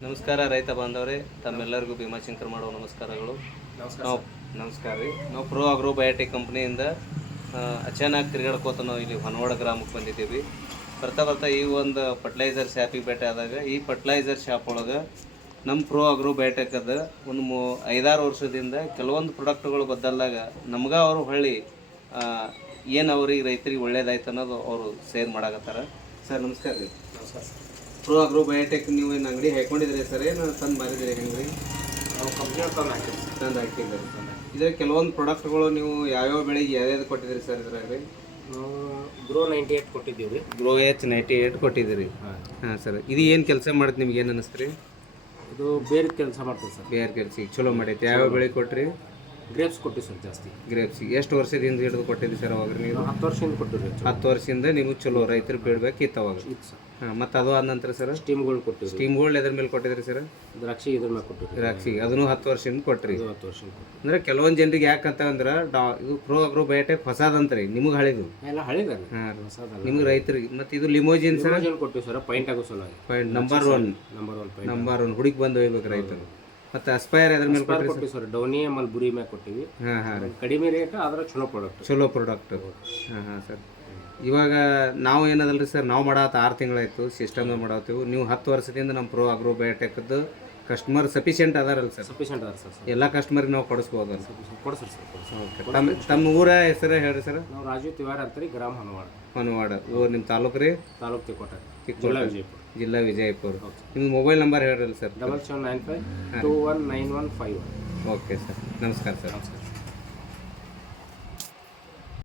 ನಮಸ್ಕಾರ ರೈತ ಬಾಂಧವರೇ ತಮ್ಮೆಲ್ಲರಿಗೂ ಭೀಮಾಶಂಕರ್ ಮಾಡುವ ನಮಸ್ಕಾರಗಳು. ನಾವು ನಮಸ್ಕಾರ ರೀ. ನಾವು ಪ್ರೋ ಅಗ್ರೋ ಬಯೋಟೆಕ್ ಕಂಪ್ನಿಯಿಂದ ಅಚಾನಕ್ ತಿರುಗಾಡ್ಕೋತ ನಾವು ಇಲ್ಲಿ ಹೊನವಾಡ ಗ್ರಾಮಕ್ಕೆ ಬಂದಿದ್ದೀವಿ. ಬರ್ತಾ ಬರ್ತಾ ಈ ಒಂದು ಫರ್ಟಿಲೈಸರ್ ಶಾಪಿಗೆ ಭೇಟಿ ಆದಾಗ ಈ ಫರ್ಟಿಲೈಸರ್ ಶಾಪ್ ಒಳಗೆ ನಮ್ಮ ಪ್ರೋ ಅಗ್ರೋ ಬಯೋಟೆಕ್ ಅದ ಒಂದು ಮೂ ಐದಾರು ವರ್ಷದಿಂದ ಕೆಲವೊಂದು ಪ್ರಾಡಕ್ಟ್ಗಳು ಬದಲಾಗ ನಮ್ಗೆ ಅವರು ಹೊಳ್ಳಿ ಏನು ಅವ್ರಿಗೆ ರೈತರಿಗೆ ಒಳ್ಳೇದಾಯ್ತು ಅನ್ನೋದು ಅವರು ಸೇರ್ ಮಾಡಾಕತ್ತಾರ. ಸರ್ ನಮಸ್ಕಾರ ರೀ. ನಮಸ್ಕಾರ ಪ್ರೋ ಅಗ್ರೋ ಬಯೋಟೆಕ್ ನೀವು ಏನು ಅಂಗಡಿ ಹಾಕೊಂಡಿದ್ರಿ ಸರ್? ಏನು ತಂದು ಮಾರಿದ್ರಿ ರೀ ನಾವು ಕಂಪ್ನಿ ತಂದು ಹಾಕಿದ್ವಿ ಸರ್ ತಂದು ಹಾಕಿದ್ರಿ ಇದ್ರ ಕೆಲವೊಂದು ಪ್ರಾಡಕ್ಟ್ಗಳು ನೀವು ಯಾವ್ಯಾವ ಬೆಳೆಗೆ ಯಾವ್ಯಾವ್ದು ಕೊಟ್ಟಿದ್ರಿ ಸರ್ ಇದ್ರಾಗ ರೀ ನಾವು ಗ್ರೋ ನೈಂಟಿ ಏಟ್ ಕೊಟ್ಟಿದ್ದೀವಿ ರೀ. ಗ್ರೋ ಎಚ್ ನೈಂಟಿ ಏಟ್ ಕೊಟ್ಟಿದ್ದೀರಿ. ಹಾಂ. ಸರ್. ಇದು ಏನು ಕೆಲಸ ಮಾಡುತ್ತೆ ನಿಮ್ಗೆ ಏನು ಅನ್ನಿಸ್ತು ರೀ ಇದು ಬೇರೆ ಕೆಲಸ ಮಾಡ್ತೀವಿ ಸರ್. ಬೇರೆ ಕೆಲಸ ಚಲೋ ಮಾಡೈತೆ. ಯಾವ್ಯಾವ ಬೆಳೆ ಕೊಟ್ರಿ? ಗ್ರೇಪ್ಸ್ ಕೊಟ್ಟಿವಿ ಸರ್ ಜಾಸ್ತಿ. ಗ್ರೇಪ್ಸ್ ಎಷ್ಟು ವರ್ಷದಿಂದ ಹಿಡಿದು ಕೊಟ್ಟಿದ್ರಿ ಸರ್ ಅವಾಗ ನೀವು? ಹತ್ತು ವರ್ಷದಿಂದ ಕೊಟ್ಟಿರಿ ಹತ್ತು ವರ್ಷದಿಂದ ನೀವು ಚಲೋ ರೈತರು ಬೀಳ್ಬೇಕಿತ್ತು ಅವಾಗ ಇತ್ತು ಸರ್. ಹಾಂ ಮತ್ತು ಅದು ಆದ ನಂತರ ಸರ್ ಸ್ಟೀಮ್ಗಳು ಕೊಟ್ಟಿವಿ ಸ್ಟೀಮ್ಗಳು ಎದ್ರ ಮೇಲೆ ಕೊಟ್ಟಿದ್ರಿ ಸರ್ ದ್ರಾಕ್ಷಿ ಇದ್ರ ಮೇಲೆ ಕೊಟ್ಟಿವಿ ದ್ರಾಕ್ಷಿ ಅದನ್ನು ಹತ್ತು ವರ್ಷದಿಂದ ಕೊಟ್ರಿ. ಹತ್ತು ವರ್ಷ ಅಂದ್ರೆ ಕೆಲವೊಂದು ಜನರಿಗೆ ಯಾಕಂತ ಅಂದ್ರೆ ಡಾ ಇದು ಪ್ರೋ ಅಗ್ರೋ ಬಯೋಟೆಕ್ ಹೊಸದಂತ್ರಿ ನಿಮಗೆ ಹಳಿದು. ಎಲ್ಲ ಹಳಿದಾರೆ ಹಾಂ ನಿಮ್ಗೆ ರೈತರಿಗೆ ಮತ್ತು ಇದು ಲಿಮೋಜಿನ್ ಸರ್ ಕೊಟ್ಟಿವಿ ಸರ್ ಪಾಯಿಂಟ್ ಆಗೋ ಸಲುವಾಗಿ. Point number one number one number one ಹುಡುಗಿ ಬಂದು ಒಯ್ಬೇಕು ರೈತರು. ಮತ್ತೆ ಅಸ್ಪೈರ್ ಅದ್ರ ಮೇಲೆ ಕೊಟ್ಟಿವಿ ಸರ್ ಡೌನಿ ಆಮೇಲೆ ಬುರಿ ಮೇಲೆ ಕೊಟ್ಟಿವಿ. ಹಾಂ ಹಾಂ ಕಡಿಮೆ ರೇಟ್ ಆದ್ರೆ ಚಲೋ ಪ್ರಾಡಕ್ಟ್ ಚಲೋ ಪ್ರಾಡಕ್ಟ್ ಹಾಂ ಹಾಂ ಸರ್ ಇವಾಗ ನಾವು ಏನದಲ್ಲ ರೀ ಸರ್ ನಾವು ಮಾಡಾತ ಆರು ತಿಂಗಳಾಯ್ತು ಸಿಸ್ಟಮ್ ಮಾಡಾತೀವಿ ನೀವು ಹತ್ತು ವರ್ಷದಿಂದ ನಮ್ಮ ಪ್ರೋ ಅಗ್ರೋ ಬಯೋಟೆಕ್ದು ಕಸ್ಟಮರ್ ಸಫಿಷಿಯೆಂಟ್ ಅದಾರಲ್ಲ ಸರ್. ಸಫಿಷಿಯಂಟ್ ಅದ ಸರ್ ಎಲ್ಲ ಕಸ್ಟಮರ್ಗೆ ನಾವು ಕೊಡಿಸ್ಬೋದು ಕೊಡಿಸ್ರಿ ಸರ್ ತಮ್ಮ ತಮ್ಮ ಊರ ಹೆಸರು ಹೇಳ್ರಿ ಸರ್? ನಾವು ರಾಜೀವ್ ತಿವಾರಿ ರೀ ಗ್ರಾಮ ಹನವಾಡ. ಹನುವಾಡ. ಇವ್ರು ನಿಮ್ಮ ತಾಲೂಕು ರೀ? ತಾಲೂಕು ತಿಕೋಟ ತಿಕ್ಕೋಟ. ಜಿಲ್ಲಾ ವಿಜಯಪುರ. ಜಿಲ್ಲಾ ವಿಜಯಪುರ. ನಿಮ್ಮ mobile number ಹೇಳ್ರಲ್ಲ sir. Double seven nine five two one nine one five one. Okay sir ನಮಸ್ಕಾರ ಸರ್. ನಮಸ್ಕಾರ.